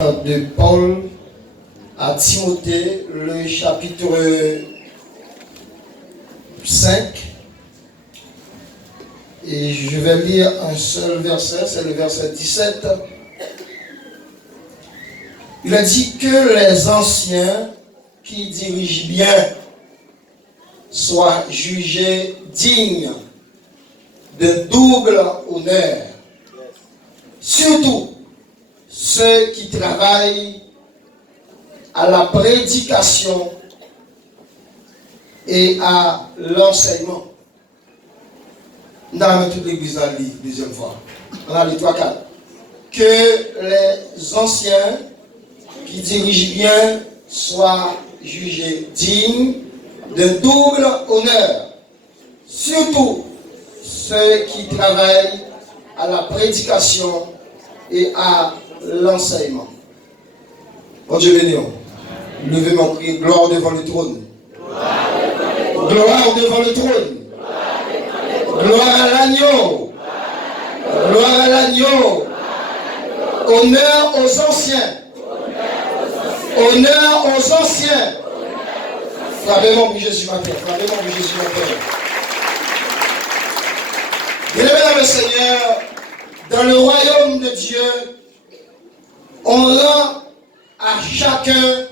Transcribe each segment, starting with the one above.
De Paul à Timothée, le chapitre 5. Et je vais lire un seul verset, c'est le verset 17. Il a dit que les anciens qui dirigent bien soient jugés dignes de double honneur. Surtout ceux qui travaillent à la prédication et à l'enseignement. Nous avons toute l'église à lire, deuxième fois. On a les 3-4. Que les anciens qui dirigent bien soient jugés dignes de double honneur. Surtout ceux qui travaillent à la prédication et à l'enseignement. Bon Dieu béni. Levez mon cri, gloire devant le trône. Gloire devant le trône. Gloire à l'agneau. Gloire à l'agneau. Honneur aux anciens. Honneur aux anciens. Frappez-moi pour Jésus matin. Frappez-moi pour Jésus matin. Bien-aimés Seigneur, dans le royaume de Dieu, on rend à chacun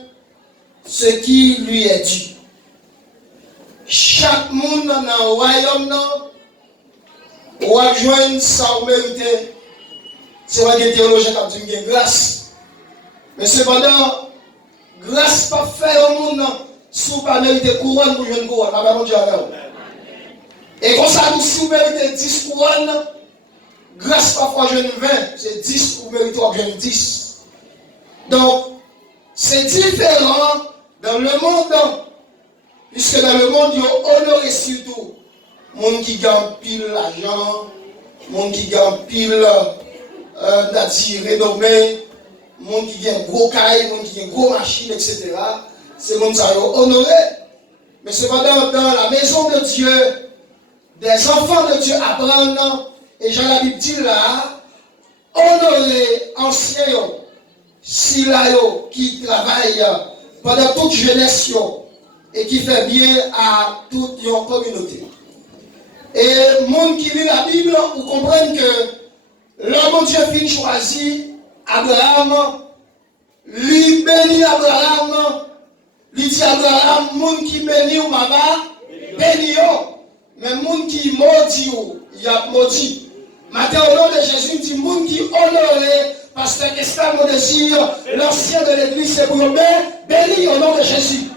ce qui lui est dû. Chaque monde dans le royaume, on va joindre ça ou mérité. C'est vrai que les théologiens ont dit qu'il y a grâce. Mais cependant, grâce pas faire au monde, si vous pas mérité couronne pour une couronne, la Dieu avec vous. Et comme ça, si vous méritez 10 couronnes, grâce parfois je ne 20, c'est 10 ou mérite je ne 10. Donc, c'est différent dans le monde, puisque dans le monde, il y a honoré surtout monde qui gagne pile l'argent, monde qui gagne pile renommé, monde qui gagne gros caille, monde qui gagne gros machine, etc. C'est monde ça honoré. Mais cependant, dans la maison de Dieu, des enfants de Dieu apprennent. Et Jean la Bible dit là, honorer anciens, si là, qui travaillent pendant toute jeunesse et qui fait bien à toute une communauté. Et les gens qui lit la Bible, vous comprenez que l'homme Dieu fin choisi Abraham, lui bénit Abraham, lui dit Abraham, monde qui bénit ou mama, bénit mais monde qui maudit ou, il y a maudit. Maintenant, au nom de Jésus, dit monde qui honoré, parce que qu'est-ce que désir, l'ancien de l'église, c'est pour béni au nom de Jésus.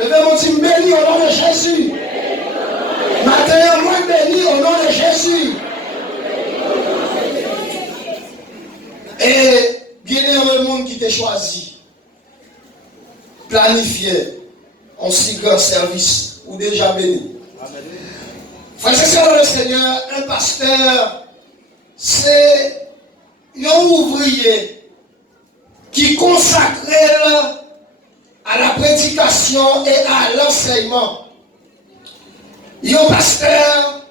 Levez mon dit béni au nom de Jésus. Maintenant, moi béni au nom de Jésus. Et bien le monde qui t'a choisi, planifié, en si grand service, ou déjà béni. Frères et sœurs le Seigneur, un pasteur, c'est un ouvrier qui consacre à la prédication et à l'enseignement. Un pasteur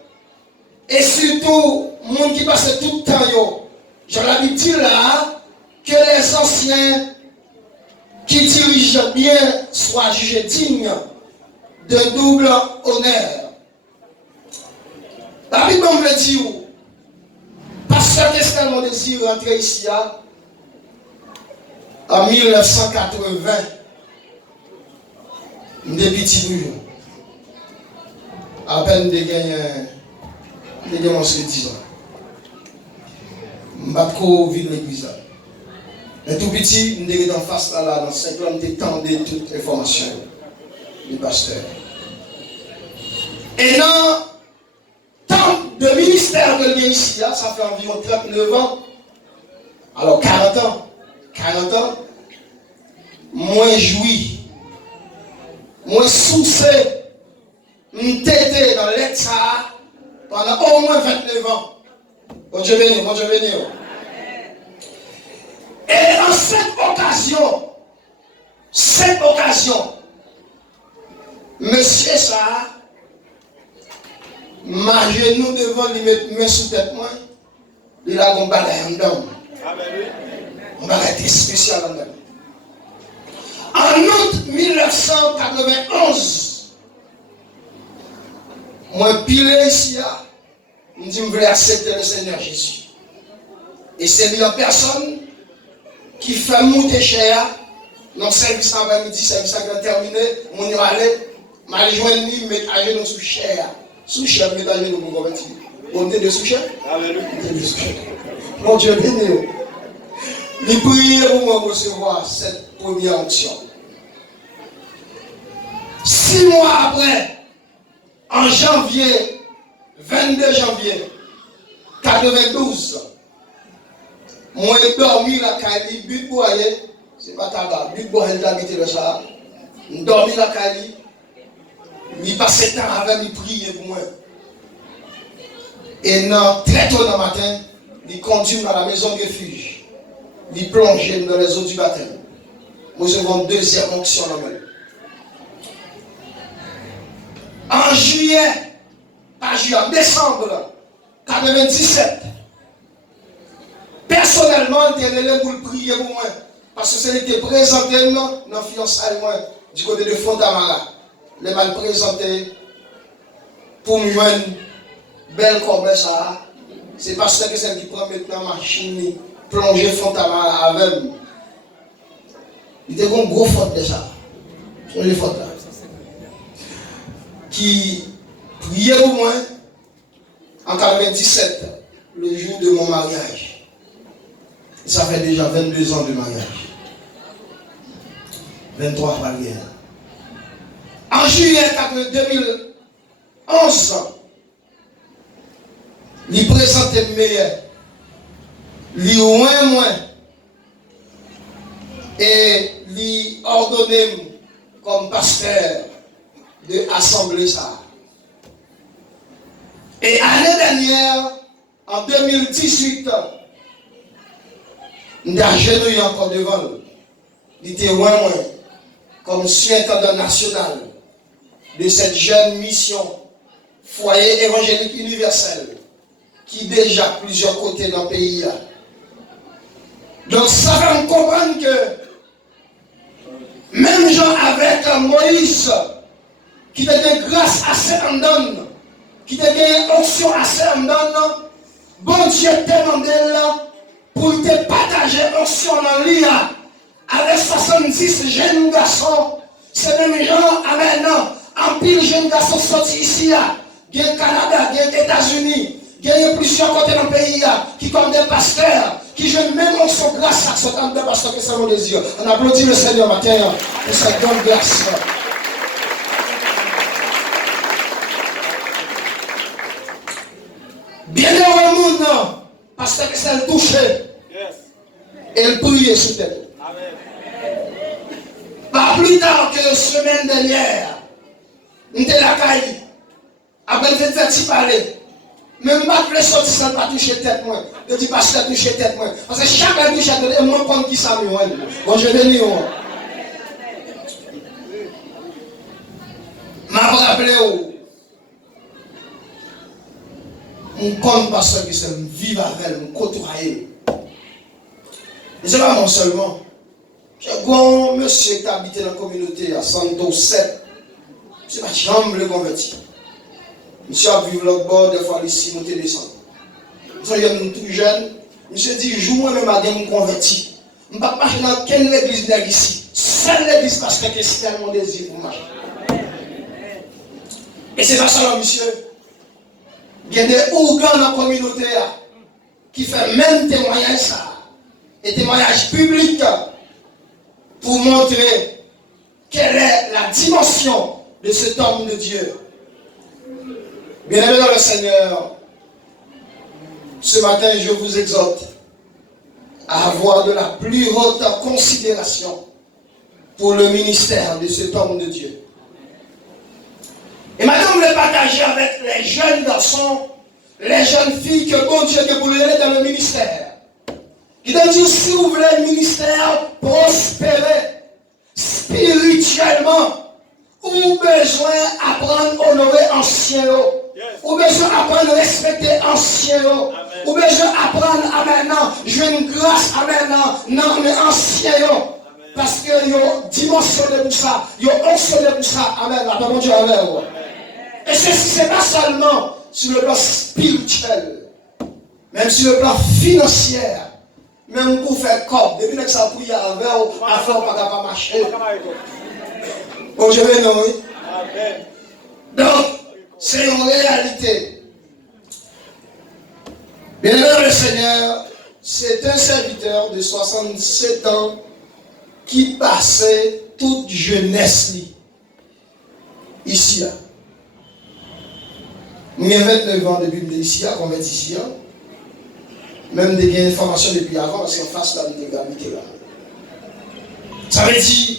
et surtout monde qui passe tout le temps. J'en ai dit là que les anciens qui dirigent bien soient jugés dignes de double honneur. La Bible me dit où? Pasteur Kestel mon désir rentrer ici en 1980. Depuis petit toujours. À peine de gagner mon 10 ans. Je ne vais pas vivre l'église. Mais tout petit, je suis en face là, dans 5 ans, je tendais toute information du pasteur. Et non, tant de ministère que j'ai ici, ça fait environ 39 ans. Alors 40 ans, moins joui, moins soucé, m'tété dans l'État pendant au moins 29 ans. Bon Dieu béni, bon Dieu béni. Et en cette occasion, monsieur ça, ma genou devant lui mettre main sous tête moi, il a un bagage en dedans. On va être spécial en même. En août 1991, moi pile ici, je dis que je voulais accepter le Seigneur Jésus. Et c'est une personne qui fait monter cher. Dans le service avant-midi, service à terminé, on y allait, je joindre lui, mettre à genoux sous cher. Sous cher, mettre à genoux pour convertir. On était de sous cher? Mon Dieu béni. Il prie pour moi recevoir cette première onction. 6 mois après, en janvier, 22 janvier 92, moi j'ai dormi la Cali, but boyer, c'est pas tabac, but boyer d'habiter le Sahara. J'ai dormi la Cali, il passait temps avec, il priait pour moi. Et très tôt dans le matin, il conduit dans la maison de refuge. Il plonge dans les eaux du baptême. Nous avons une deuxième onction dans le en juillet, pas juillet, en décembre 97, personnellement, je suis allé pour prier pour moi. Parce que c'était présenté dans la fiançailles du côté de Fontamara. Les mal présentés pour me joindre belle comme ça. C'est parce que c'est qui prend maintenant ma machine, plonger Fontamara avec moi. Il était un gros faute déjà. C'est les fautes là. Qui priait pour moi en 97, le jour de mon mariage. Ça fait déjà 22 ans de mariage. 23 par guerre. En juillet 2011, il présentait meilleur. Il moins. Et il ordonnait comme pasteur de assembler ça. Et l'année dernière, en 2018, nous avons genouillé encore devant nous. Il était moins, comme surintendant national de cette jeune mission, foyer évangélique universel, qui déjà plusieurs côtés dans le pays. Donc ça va me comprendre que même gens avec Moïse, qui te donne grâce assez en donne, qui te donne onction assez en donne, bon Dieu te demande là pour te partager onction dans l'IA avec 70 jeunes garçons. C'est même gens, amen, en pile jeunes garçons sortis ici, il y a Canada, il y a États-Unis, il y a plusieurs côtés dans le pays qui comme des pasteurs, qui jouent même onction grâce à ce temps de pasteurs que c'est mon désir. On applaudit le Seigneur matin pour cette bonne grâce. Bienheureux monde, parce que c'est le toucher. Et le prier sur tête. Pas plus tard que la semaine dernière, nous étions la caille. Après, nous étions parler. Même pas les sorties sans pas toucher tête. Je dis pas que toucher tête. Parce que chacun touche tête. Et moi, comme qui ça me voit. Bon, je vais venir. Je m'ai rappelé. On compte parce que c'est vivre avec elle, on côtoyer. Et c'est pas moi seulement. J'ai un monsieur qui habite dans la communauté à Santo 7. C'est pas chambre le converti. Monsieur a vu le bord, des fois ici, monter descendre. Nous sommes tout jeunes. Monsieur dit, joue-moi même à me converti. Je ne vais pas marcher dans quelle église ici. Seule l'église parce que c'est tellement désir pour marcher. Et c'est pas ça, monsieur. Il y a des organes dans la communauté qui font même témoignage et témoignage public pour montrer quelle est la dimension de cet homme de Dieu. Bien-aimés dans le Seigneur, ce matin je vous exhorte à avoir de la plus haute considération pour le ministère de cet homme de Dieu. Et maintenant, vous voulez partager avec les jeunes garçons, les jeunes filles que bon Dieu que vous voulez dans le ministère. Qui te dit, si vous voulez le ministère prospérer spirituellement, ou besoin d'apprendre à honorer anciens, ou besoin d'apprendre à respecter anciens, Ou bien je apprendre, amen, non. Je veux une grâce, amen, non, mais ancien, parce que yo dimensionné pour ça, yo fonctionné pour ça, amen, la parole de Dieu, amen. Et c'est pas seulement sur le plan spirituel, même sur le plan financier, même pour faire corps, depuis que ça prier avec, à faire pas marcher. Bon, je vais non, oui. Donc, c'est une réalité. Bien-aimé dans le Seigneur, c'est un serviteur de 67 ans qui passait toute jeunesse ici là. J'ai 29 ans depuis que je suis ici, converti ici. Même des informations depuis avant, parce qu'en face là, je là. Ça veut dire,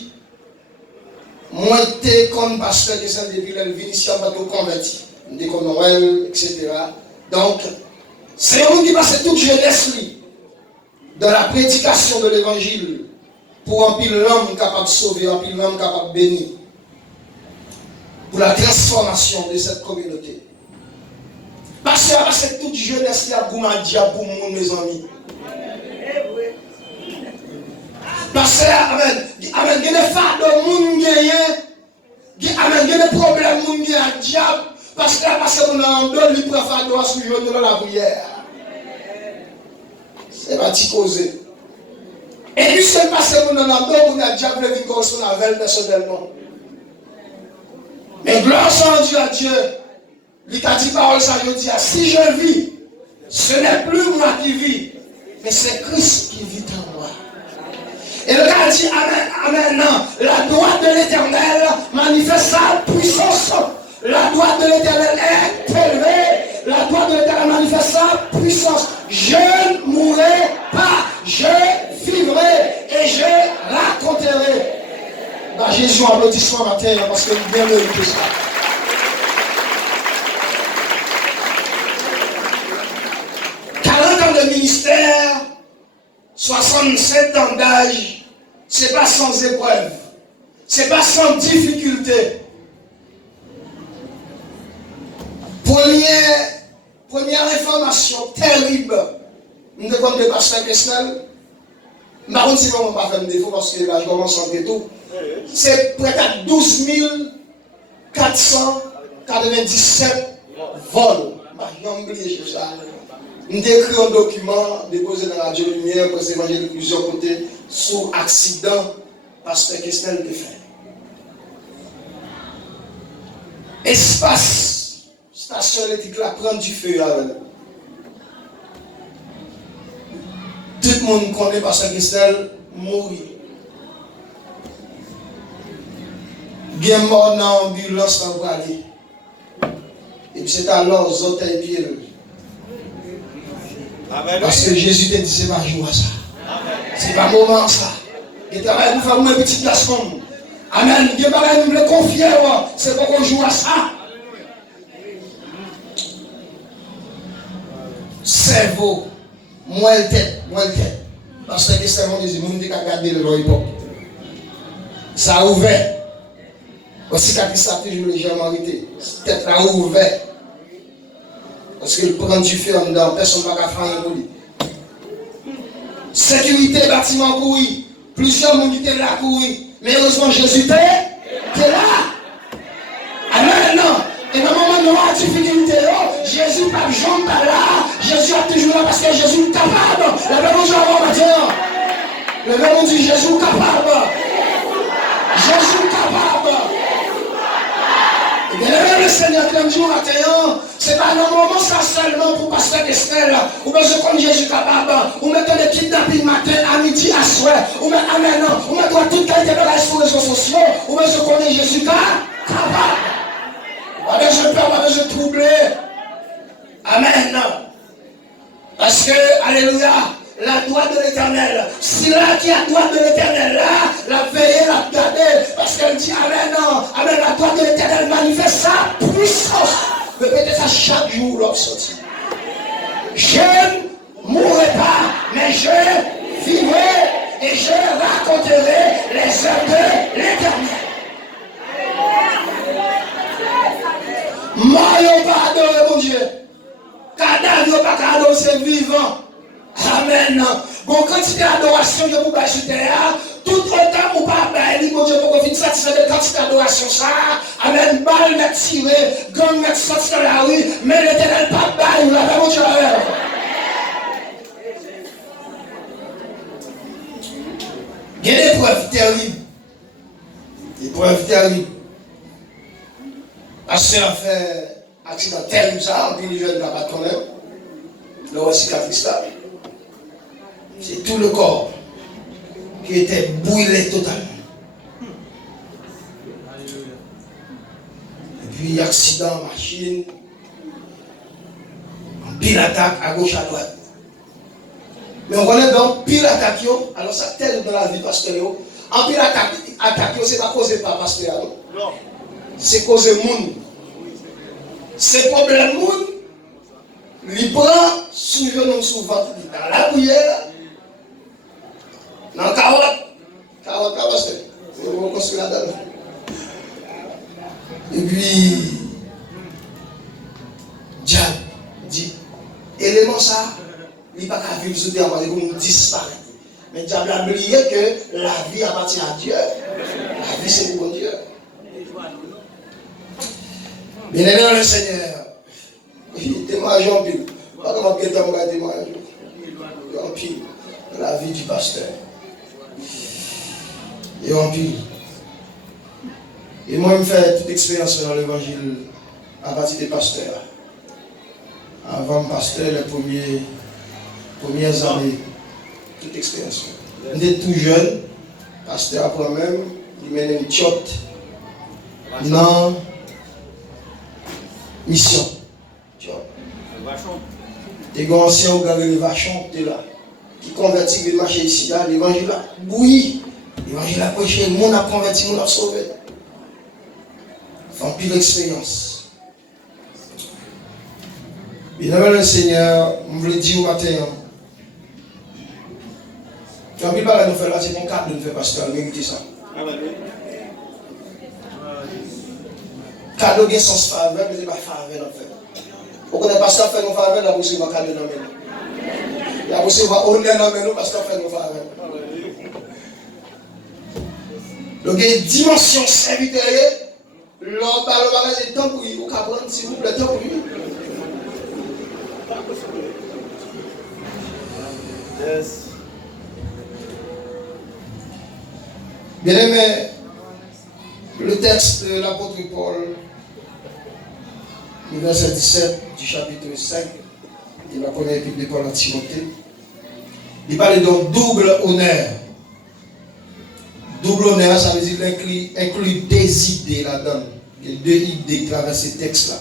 moi, j'étais comme pasteur de Saint-Deville, je viens ici en tant que converti. Je suis comme Noël, etc. Donc, c'est un monde qui passe toute jeunesse dans la prédication de l'évangile pour un pile l'homme capable de sauver, un pile l'homme capable de bénir. Pour la transformation de cette communauté. Parce que c'est toute jeunesse qui a goumadi pour moi, mes amis. Parce que, amen, il y a des fardeaux, il y a des problèmes, il y a des diable. Parce que on a un don, il prend fardeau sur le jour de la prière. C'est pas petit causé. Et puis c'est parce qu'on a un don, on a diable qui correspond avec personnellement. Mais gloire soit Dieu à Dieu. Il a dit parole ça, je dis, si je vis, ce n'est plus moi qui vis, mais c'est Christ qui vit en moi. Et le gars dit, amen, amen, non. La droite de l'Éternel manifeste sa puissance. La droite de l'Éternel est élevée. La droite de l'Éternel manifeste sa puissance. Je ne mourrai pas, je vivrai et je raconterai. Bah, Jésus applaudissement matin parce que bien le tout ça. De ministère, 67 ans d'âge, c'est pas sans épreuve, c'est pas sans difficulté. Première information terrible, nous devons de pasteur Kesnel, par contre, si on ne va pas faire de défaut parce que je commence en tout, c'est près à 12 497 vols. Je vais oublier ça. Nous écrit un document déposé dans la Radio Lumière pour s'évanger de plusieurs côtés sous accident pasteur Kesnel de fait. Espace, station électrique là prend du feu avec. Tout le monde connaît pasteur Kesnel mourir. Bien mort dans l'ambulance pour aller. Et puis c'est alors aux autres pieds. Parce que Jésus t'a dit, c'est pas jour à ça. C'est pas moment ça. Et tu vas nous faire une petite garçon. Amen. Dieu va nous le confier. C'est pas qu'on joue à ça. Cerveau. Moi le tête. Parce que c'est mon Jésus. Nous devons regarder le roi. Ça a ouvert. Aussi quand il s'est toujours légèrement arrêté. Tête a ouvert. Parce que le prend du feu en dedans, personne ne va faire un pour lui. Sécurité, bâtiment courir. Plusieurs monde étaient là courir. Mais heureusement, Jésus était là. Amen, non. Et dans le moment de la difficulté, Jésus n'a jamais là. Jésus est toujours là parce que Jésus est capable. La Bible dit avant matin. Le Bible dit Jésus est capable. Jésus est capable. Et bien, le Seigneur, comme jour matin, c'est pas un moment ça seulement pour pasteur Kesnel, ou bien je connais Jésus capable, ou mettez des kidnappings matin, à midi, à soir, ou bien amen, ou bien toute qualité de la sur les réseaux sociaux, ou bien je connais Jésus capable. Ou bien je peur, ou bien je troublé. Amen. Parce que, alléluia, la droite de l'Éternel, si là qui a la droite de l'Éternel, là, la veiller, la garder, parce qu'elle dit, amen, amen, la droite de l'Éternel manifeste sa puissance. Répétez ça chaque jour lors sortie. Je ne mourrai pas, mais je vivrai et je raconterai les œuvres de l'Éternel. Moi, je ne pas adorer mon Dieu. Cadavre, pas adorer, c'est vivre. adoration que vous passez sur terre, tout autant ou pas, bon Dieu, pour venir satisfaire de quantité d'adoration, ça, amen, balle n'a tiré, gang n'a sorti dans la rue, mais l'éternel pas balle, ou la bon Dieu. Il y a des preuves terribles. Des preuves terribles. Parce qu'on a fait un accident terrible, ça, puis les jeunes ne l'ont pas quand même. Le cicatrice là. C'est tout le corps qui était brûlé totalement. Et puis, accident, machine, pile attaque à gauche, à droite. Mais on connaît donc pile attaque, alors ça tel dans la vie pasteur. En pile attaque, c'est pas causé par pasteur. Non. C'est causé monde. C'est problème monde. Il prend souvent dans la bouillère, dans la carotte, pasteur. On construit là-dedans. Et puis, diable dit, élément ça, il n'y a pas qu'à vivre sous terre, il disparaît. Mais le diable a oublié que la vie appartient à Dieu. La vie, c'est pour Dieu. Bien-aimé dans le Seigneur, il témoigne en pile. Pas comme un témoigne en pile dans la vie du pasteur. Et en pile. Et moi, je fais toute expérience dans l'évangile à partir des pasteurs. Avant pasteur, les premières années, toute expérience. J'étais tout jeune, pasteur après même, il mène une tchotte dans mission. Des grands anciens qui ont les vachons, qui convertit le marché ici, là, l'évangile là, oui, l'évangile a prêché, le monde a converti, le monde a sauvé. En pile d'expérience. Bien avant le Seigneur, je voulais dire au matin, tu as envie de parler de faire là, c'est mon cadre de nous faire pasteur, mériter ça. Cadeau qui est sans faveur, mais ce n'est pas faveur en fait. Vous connaissez pas ça, fait nos faveurs, la bouche va cadeau dans nous. La bouche va honneur dans nous parce qu'on fait nos faveurs. Donc il y a une dimension serviteur. L'homme parle au bagage de temps pour lui. Vous pouvez prendre s'il vous plaît, temps pour lui. Yes. Bien aimé, le texte de l'apôtre Paul, le verset 17 du chapitre 5 de la première épître de Paul à Timothée, il parle donc double honneur. Double honneur, ça veut dire qu'il inclut des idées là-dedans. Il y a deux idées qui traversent ces textes-là.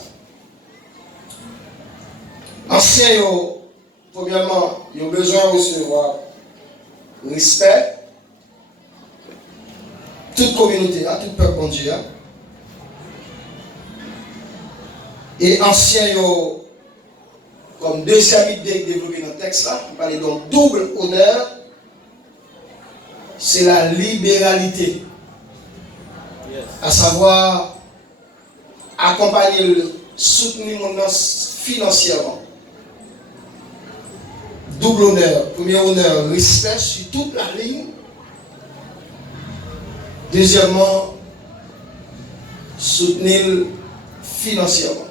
Anciens, premièrement, ils ont besoin de recevoir respect. Toute communauté, à tout peuple, bon Dieu. Et anciens, comme deuxième idée développée dans le texte-là, il parle donc double honneur. C'est la libéralité. Yes. À savoir, accompagner, soutenir mon financièrement. Double honneur. Premier honneur, respect sur toute la ligne. Deuxièmement, soutenir financièrement.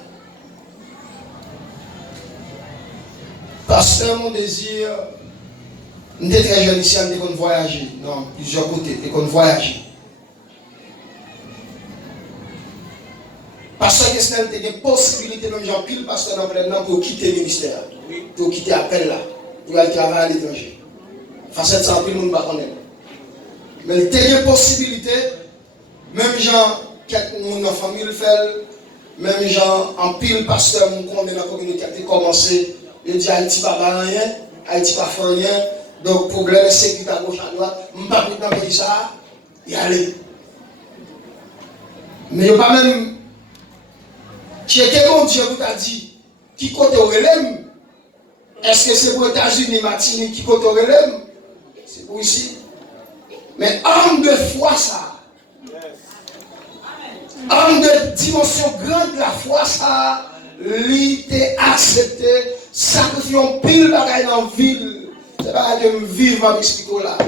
Pasteur, mon désir, nous sommes très jeunes ici, nous devons voyager dans plusieurs côtés, nous devons voyager. Pasteur Gesnel a une possibilité, même Jean Pile, pasteur d'entraînement, pour quitter le ministère, pour quitter l'appel là, pour aller travailler à l'étranger. Facette ça, tout le monde ne va pas connaître. Mais il y a une possibilité, même gens, quelques monde dans la famille le fait, même gens en pile, pasteur, mon compte dans la communauté qui a commencé, il dit Haïti pas rien, Haïti pas fait rien, donc problème de sécurité à gauche à droite, je ne peux pas dans le pays ça, y aller. Mais il n'y a pas même. Quelqu'un mon Dieu vous a dit, qui côté au relève? Est-ce que c'est pour les États-Unis, Martinique, qui côté au relève? C'est pour ici. Mais homme de foi, ça. Homme de dimension grande, la foi, ça, l'ité accepté, sacrifier pile bagaille dans la ville. C'est pas que je vive avec ce là.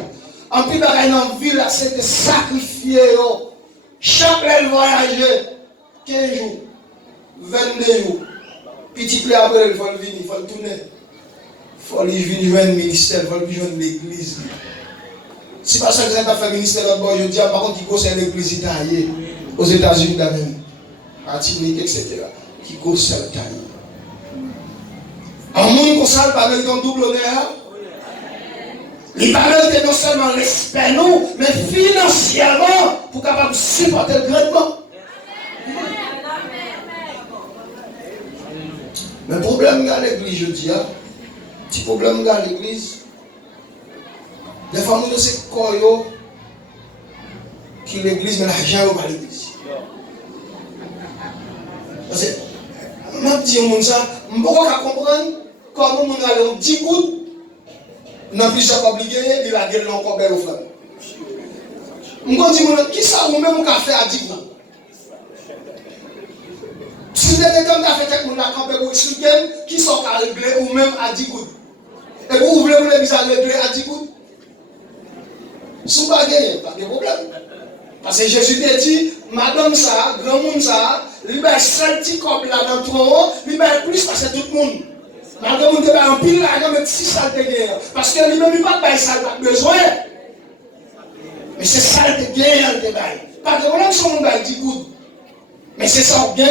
En plus, dans la ville, c'est de sacrifier. Chaque voyager, 15 jours, 22 jours. Petit peu après, il faut venir, il faut tourner. Il faut aller venir joindre le ministère, il faut aller joindre l'église. Si pas ça que vous avez fait le ministère, je dis, par contre, qui concerne l'église italienne, aux États-Unis d'Amérique, Martinique, etc., qui concerne l'Italie. Un monde comme ça, il parle d'un double honneur. Il parle de non seulement respect nous, mais financièrement pour capable supporter le grandement. Mais le problème dans l'église, je dis, petit problème dans l'église, les femmes de ces corps qui l'église, mais l'argent ou pas l'église. Parce que, je dis aux gens ça, je ne peux pas comprendre comment on a 10 gouttes. Non plus ça pas obligé, il a gueule encore belle au flamme. On dit qui ça ou même on a fait à 10 gouttes. Si vous êtes comme fait quelqu'un la campé pour expliquer qui sont réglés ou même à 10 gouttes. Et vous voulez vous les mises à régler à 10 gouttes. Si vous pas gagné, pas de problème. Parce que Jésus a dit, madame ça, grand monde ça, il va seul petit corps là dans tout le monde, il va plus parce que tout le monde. Madame on va en pile là, mais si ça te gagne. Parce que lui-même il pas de ça, il a besoin. Mais c'est ça te gagne, il te baille. Pas de problème si on va 10 gouttes. Mais c'est ça on gagne.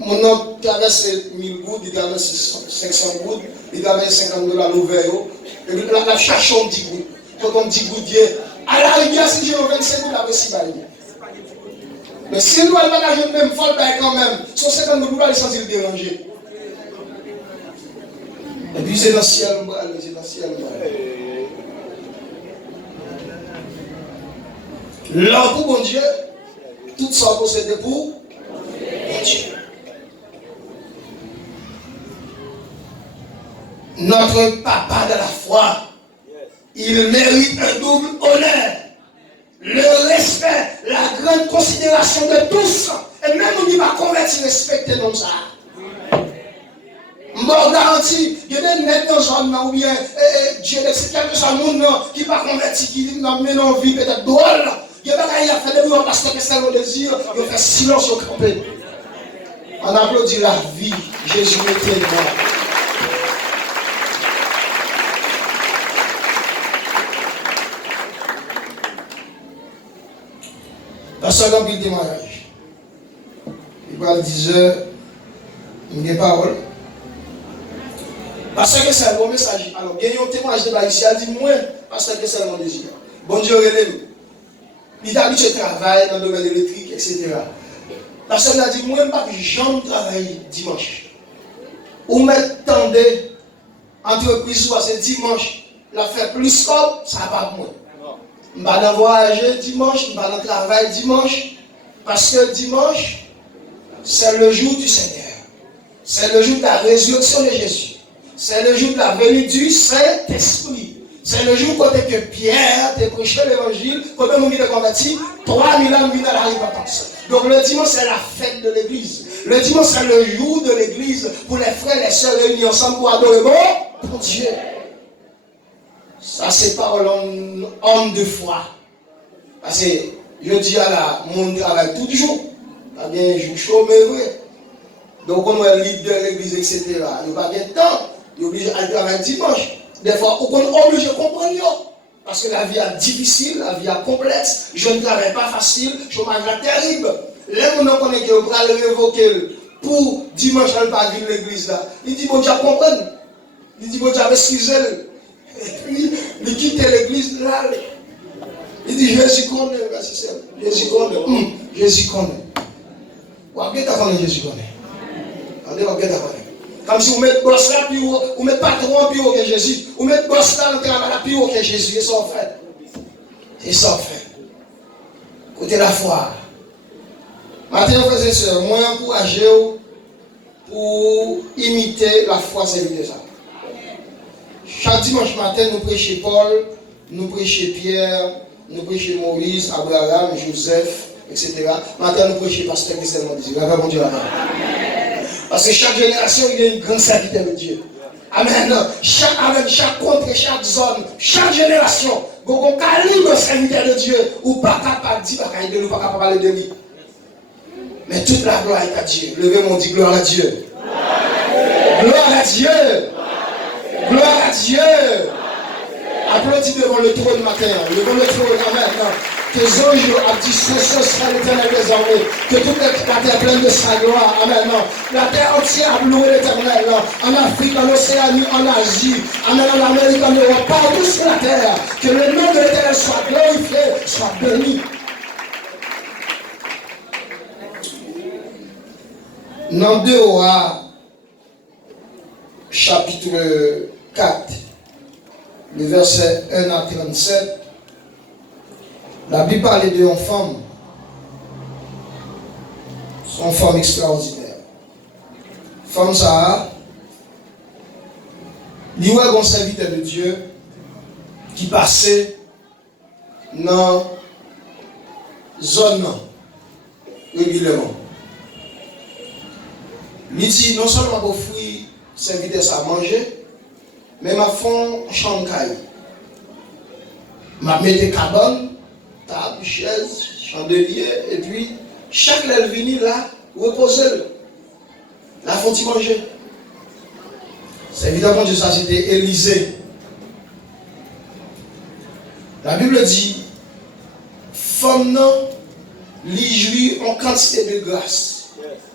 Mon homme traverse 1000 gouttes, il traverse 500 gouttes, il traverse $50 l'ouvert. Et puis là, cherchons 10 gouttes. Quand on 10 gouttes, à la rivière, si j'ai 25 gouttes, avec 6 balles. Mais si nous, elle va la jeune même, il faut le payer quand même. Son 50 gouttes, nous allons sentir déranger. Et puis c'est dans le ciel, c'est dans le ciel. Là, pour bon Dieu, tout ça possédé pour bon Dieu. Notre papa de la foi, il mérite un double honneur, le respect, la grande considération de tous. Et même on n'y va convertir, respecter comme ça. Je garantis, il y a des nets dans le zone ou bien Dieu, c'est quelque chose qui ne va pas convertir, qui n'a pas une vie peut-être drôle. Il y a des gens qui ont fait des bruits parce que c'est le désir, ils ont fait silence au campé. On applaudit la vie, Jésus était mort. Pasteur Gambi le témoignage. Il parle 10 heures, il y a des paroles. Parce que c'est un bon message. Alors, il y a un témoignage de ici, il dit moi, parce que c'est mon désir. Bon Dieu, relève. Il a habitué à travailler dans le domaine électrique, etc. Parce qu'il a dit moi, je ne vais pas jamais travailler dimanche. Ou m'attendez, entreprise, soit c'est dimanche, la fait plus comme, ça va pas moi. Je ne vais pas voyager dimanche, je ne vais pas travailler dimanche, parce que dimanche, c'est le jour du Seigneur. C'est le jour de la résurrection de Jésus. C'est le jour de la venue du Saint-Esprit. C'est le jour côté que Pierre t'a prêché l'évangile, quand on est converti, 3000 ans viennent à la repentance. Donc le dimanche, c'est la fête de l'église. Le dimanche, c'est le jour de l'église pour les frères et les sœurs réunis ensemble pour adorer bon Dieu. Ça, c'est parole homme de foi. Parce que je dis à la mon travail tout le jour. Pas bien, je chaud, mais vrai. Donc, on est leader de l'église, etc. Il n'y a pas de temps. Il est obligé d'aller travailler dimanche. Des fois, on est obligé de comprendre. Parce que la vie est difficile, la vie est complexe. Je ne travaille pas facile, chômage est terrible. Là, on connaît qu'on va le révoquer pour dimanche, on ne va pas venir l'église là. Il dit, bon Dieu, comprendre. Il dit, bon Dieu, excusez. Et puis, il quitte l'église là. Il dit, Jésus connaît, Jésus connaît. Jésus connaît. Ou bien tu connais Jésus connaît. Comme si vous mettez boss là, puis vous mettez patron, puis vous Jésus. Vous mettez boss là, puis vous Jésus. Et ça en fait. Et ça en fait. Côté la foi. Maintenant, frères et sœurs, moi encouragez pour imiter la foi celle de ça. Chaque dimanche matin, nous prêchons Paul, nous prêchons Pierre, nous prêchons Moïse, Abraham, Joseph, etc. Maintenant, nous prêchons Pasteur Christelle Mondisi. Bon Dieu. Parce que chaque génération, il y a une grande serviteur de Dieu. Amen. Chaque contre, chaque zone, chaque génération, vous calibre serviteur de Dieu, ou pas capable de dire, pas capable de parler de lui. Mais toute la gloire est à Dieu. Levez mon dit gloire à Dieu. Gloire à Dieu. Gloire à Dieu. Applaudis devant le trône matin. Devant le trône, amen. Que les anges ont dit, ce sera l'éternel désormais. Que toute la terre pleine de sa gloire. Amen. La terre entière a loué l'éternel. En Afrique, en Océanie, en Asie. Amen. En Amérique, en Europe, partout sur la terre. Que le nom de l'éternel soit glorifié, soit béni. Dans 2 Rois, chapitre 4, le verset 1 à 37, la Bible parle d'une femme. C'est une femme extraordinaire. Femme ça, il y a un serviteur de Dieu qui passait dans la zone régulièrement. Il dit non seulement pour offrir serviteur à manger, mais ma fond chambre caille. Ma mette cabane, table, chaise, chandelier, et puis chaque lèvre vini là, reposer. La font y manger. C'est évidemment que ça c'était Élisée. La Bible dit, femme non, lui jouit en quantité de grâce,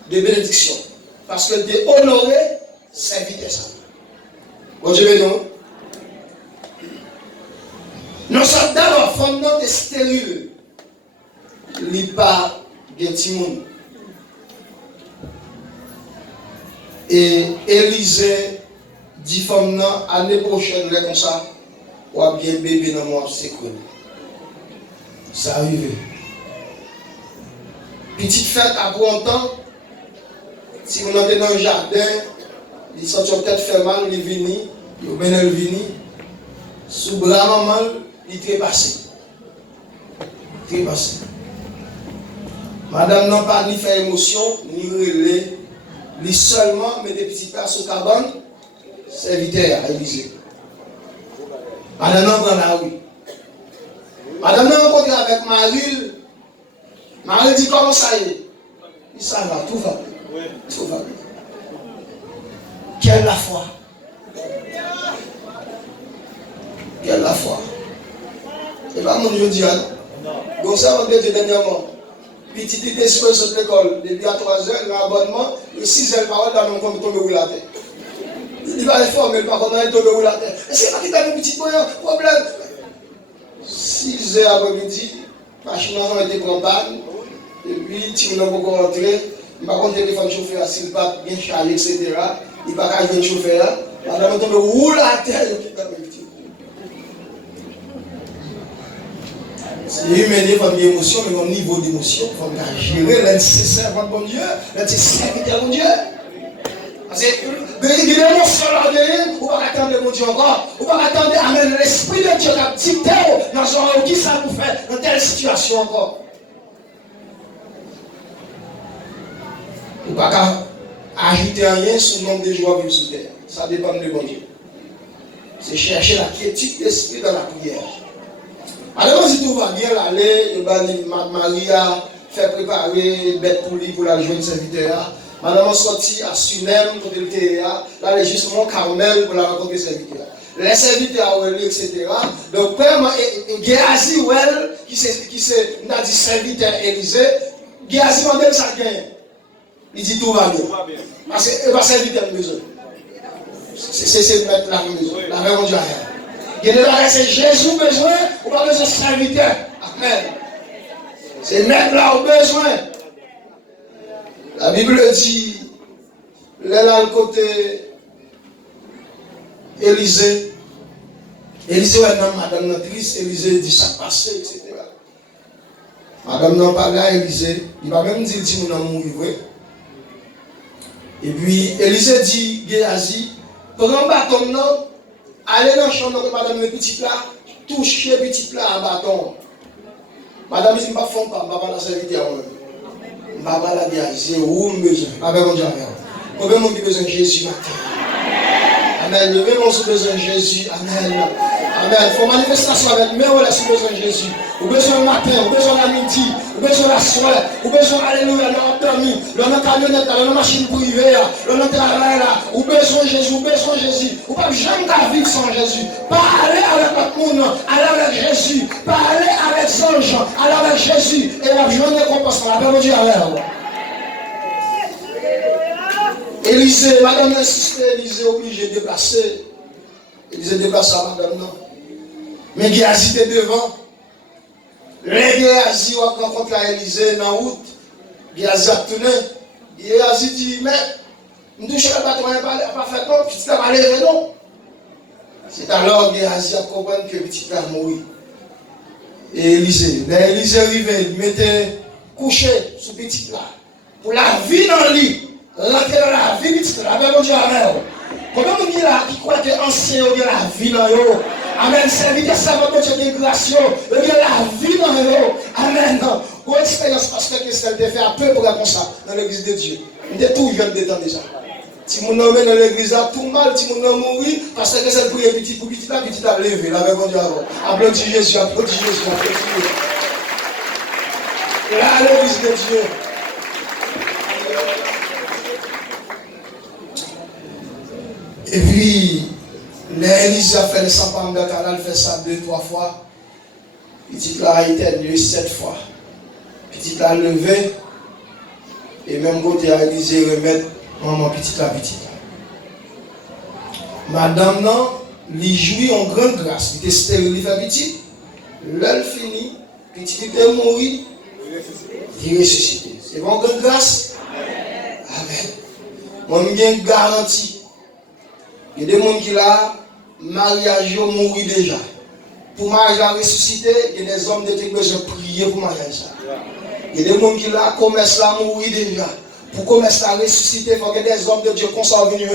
de bénédiction. Parce que de honorer, serviteur ça. Bon Dieu, non? Non, ça d'abord, femme non est stérile. Il n'y a pas de petit monde. Et Élisée dit femme non, l'année prochaine, comme ça, ou a bien bébé dans moi, c'est cool. Ça arrive. Petite fête après un temps, si vous entrez dans le jardin, il sent peut-être fait mal, il vient, il vient, sous bras maman, il trépasse. Trépasse. Madame n'a pas ni fait émotion, ni relais, ni seulement met des petits pas sous cabane, serviteur à Élisée. Madame n'a pas la rue. Madame n'a rencontré avec Marie. Marie dit comment ça y est? Il ça va, tout va. Tout va bien. Quelle la foi? Quelle la foi? C'est pas mon Dieu dit. Donc ça, on dit dernièrement. Petite idée sur l'école, depuis à 3 heures, l'abonnement, et 6 heures par heure, dans mon compte, tombe où la tête. Il va réformer, par contre, il tombe où la tête. Et c'est pas qu'il a un petit problème. 6 heures après-midi, la chinoise a été campagne, et puis, si nous n'avons pas rentré, il va contre téléphone chauffeur, s'il pas bien chargé, etc. Il va pas le chauffeur, madame tombe où la tête, il quitte la petit. C'est humain, il faut une émotion, mais mon niveau d'émotion, il faut gérer l'insécessaire pour bon Dieu, l'insécessaire pour bon Dieu. Parce que il y a des émotions là derrière, on va attendre mon Dieu encore, on va attendre l'esprit de Dieu qui a dicté dans son qui ça vous fait dans telle situation encore. On ne peut pas ajouter rien sur le nombre de jours vivre sur terre. Ça dépend de bon Dieu. C'est chercher la quiétude d'esprit dans la prière. Alors, si tout va bien, l'aller, Marie a fait préparer bête pour lui pour la joindre serviteur. Madame a sorti à Sunem pour le théâtre. Là, elle est justement Carmel pour la rencontrer serviteur. Les serviteurs, etc. Donc, Géasi, qui c'est, on a dit serviteur Élisée, Géasi m'a dit ça gagne. Il dit tout va bien. Parce que va serviteur de besoin. C'est mettre la maison. La même Dieu. C'est Jésus besoin, ou pas besoin de serviteur. Amen. C'est mettre là au besoin. La Bible dit, là le côté Élisée. Élisée est dans madame Natrice, Élisée dit ça passé, etc. Madame n'a pas là, Élisée, il va même dire si nous n'avons mourir. Et puis Élisée dit, Géasi, prends bâton, allez dans la chambre de madame le petit plat, touchez le petit plat à bâton. Madame dit, je ne vais pas faire pas, je ne vais pas la serviteur. Je ne vais pas la Géasi, c'est où besoin. Avec mon Dieu. Combien de monde a besoin de Jésus matin? Amen. Levez-nous sous besoin de Jésus. Amen. Amen. Il faut manifestation avec mais on est sous besoin de Jésus. Ou besoin le matin, ou besoin la midi, ou besoin la soirée, ou besoin alléluia, dans dormi, dans la camionnette, dans la machine privée, dans le travail là, ou besoin de Jésus, ou besoin de Jésus. Ou pas jamais vivre sans Jésus. Parlez avec votre monde, allez avec Jésus. Parlez avec les anges, allez avec Jésus. Et la journée récompense, la paix de Dieu avec vous. Élisée, madame insiste, Élisée obligé de déplacer. Élisée déplace à madame non. Mais Géasi était devant. Les Géasi ont rencontré Élisée dans la route. Géasi a tourné. Géasi dit, mais, je ne touche pas, je ne pas faire non, petit a levé non. C'est alors que Géasi a compris que petit a mouru. Et Élisée, Élisée arrivait, il mettait couché sous petit là. Pour la vie dans le lit. Rentrer dans la vie, petit là, avec mon Dieu, amen. Combien de gens là qui croient que ancien ont la vie dans eux? Amen. Serviteur, servant de Dieu de grâce, il y a la vie dans eux. Amen. Ou expérience parce que ça te fait un peu pour comme ça dans l'église de Dieu. Il est tout jeune de temps déjà. Si mon homme dans l'église a tout mal, si mon homme mourit, parce que c'est pour petit pour petit là, petit à lever, là avec mon Dieu. Applaudis Jésus, applaudis Jésus, applaudis Jésus. Là, l'église de Dieu. Et puis, l'Élisée a fait le 100 pommes de canal, fait ça 2-3 fois. Petit là a éternué 7 fois. Petit là levé. Et même côté à Élisée remettre maman petit là. Madame non, lui jouit en grande grâce. Il était stérile, il fait petit. L'heure finie, petit était mort, il ressuscité. C'est bon, grande grâce? Amen. Moi, j'ai une garantie. Il y a des gens qui là, mariage mourit déjà. Pour mariage ressusciter, il y a des hommes qui ont besoin de prier pour mariage. Il y a des gens qui là, commerce là mourit déjà. Pour commerce là ressusciter, il faut que des hommes de Dieu conservent venir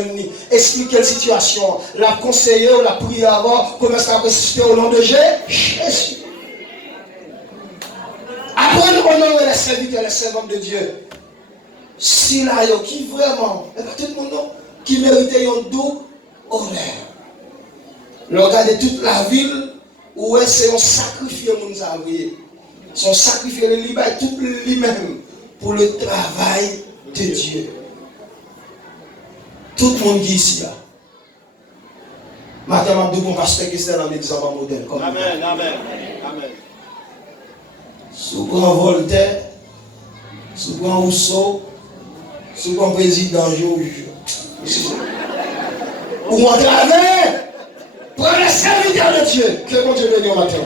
expliquer la situation, la conseiller, la prier avant, commerce là ressusciter au nom de Jésus. Après, nous honorer les serviteurs, les servantes de Dieu. Si là, qui vraiment, tout le monde qui mérite un doux honneur. Regardez toute la ville où c'est un sacrifié mon avoué. Son sacrifié le libre tout lui-même pour le travail de Dieu. Tout le monde qui est ici là. Maintenant, je vais pasteur qui est dans l'église en modèle. Amen, amen, amen. Sous grand Voltaire, sous grand Rousseau, sous grand président Georges. Ou en travers, pour les serviteurs de Dieu, que mon Dieu bénisse au matin.